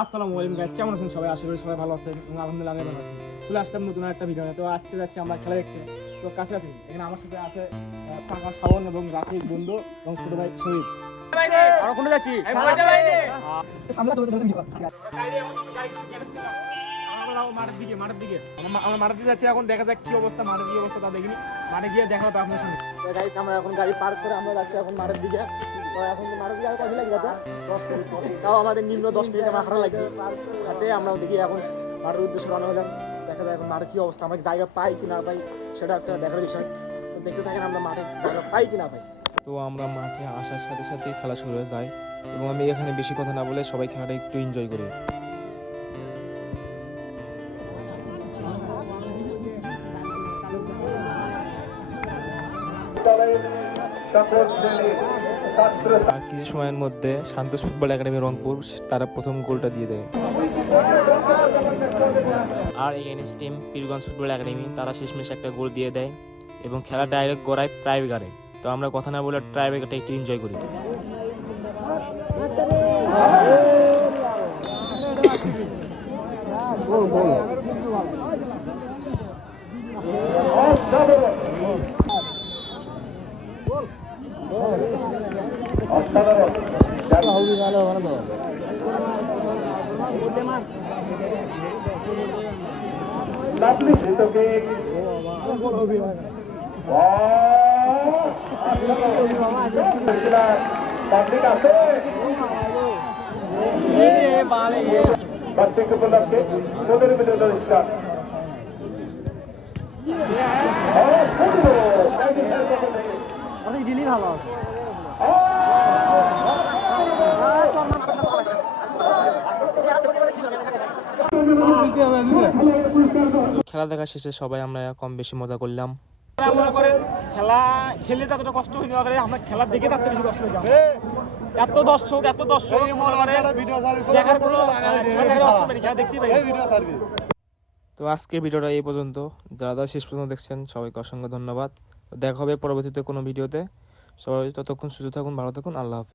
আসসালামু আলাইকুম গাইস, কেমন আছেন সবাই? আশা করি সবাই ভালো আছেন এবং আলহামদুলিল্লাহ আমি ভালো আছি। চলে আসলাম নতুন একটা ভিডিও নিয়ে। তো আজকে যাচ্ছি আমরা খেলা দেখতে। তো কাছে আছি, এখানে আমার সাথে আছে কাকা শাওন এবং রাকিব বন্ধু এবং ছোট ভাই শহীদ। আমরা কোনে যাচ্ছি? মাঠের দিকে আমরা মাঠের দিকে যাচ্ছি। এখন দেখা যাক কি অবস্থা, মাঠের কি অবস্থা তা দেখিনি। মাঠে গিয়ে দেখা হবে আপনার সঙ্গে। গাইস আমরা এখন গাড়ি পার্ক করে আমরা যাচ্ছি এখন মাঠের দিকে। তো এখন মাঠের দিকে আর কত লাগবে? 10 মিনিট। তাও আমাদের নিম্ন 10 মিনিট আমার হাঁটা লাগবে। তাতে আমরা দেখি এখন মাঠের উদ্দেশ্যে রওনা হলাম। দেখা যায় এখন মাঠের কি অবস্থা, আমরা জায়গা পাই কি না পাই সেটা একটা দেখার বিষয়। তো দেখতে থাকেন আমরা মাঠে জায়গা পাই কি না পাই। তো আমরা মাঠে আসার সাথে সাথে খেলা শুরু হয়ে যায় এবং আমি এখানে বেশি কথা না বলে সবাই খেলাটা একটু এনজয় করি। আর কিছু সময়ের মধ্যে শান্তোষ ফুটবল একাডেমি রংপুর তারা প্রথম গোলটা দিয়ে দেয়। আর against team Pirganj football academy তারা শেষমেশ একটা গোল দিয়ে দেয় এবং খেলা ডাইরেক্ট গড়ায় ট্রাইব্রেকারে। তো আমরা কথা না বলে ট্রাইব্রেকারটা একটু এনজয় করি। বার্ষিক উপলক্ষে 15 মিলিয়ন স্টার অনেক দিনই ভালো খেলা দেখা শেষে সবাই আমরা কম বেশি মজা করলাম। মনে করেন খেলা খেলে যতটা কষ্ট হয়নি, আমরা খেলা দেখে তার চেয়ে বেশি কষ্ট হয়েছে। এত দর্শক দেখার কোনো খেলা দেখতেই পাই। তো আজকে ভিডিওটা এই পর্যন্ত। যারা শেষ পর্যন্ত দেখছেন সবাইকে অসংখ্য ধন্যবাদ। দেখা হবে পরবর্তীতে কোনো ভিডিওতে। সবাই ততক্ষণ সুস্থ থাকুন, ভালো থাকুন, আল্লাহ হাফেজ।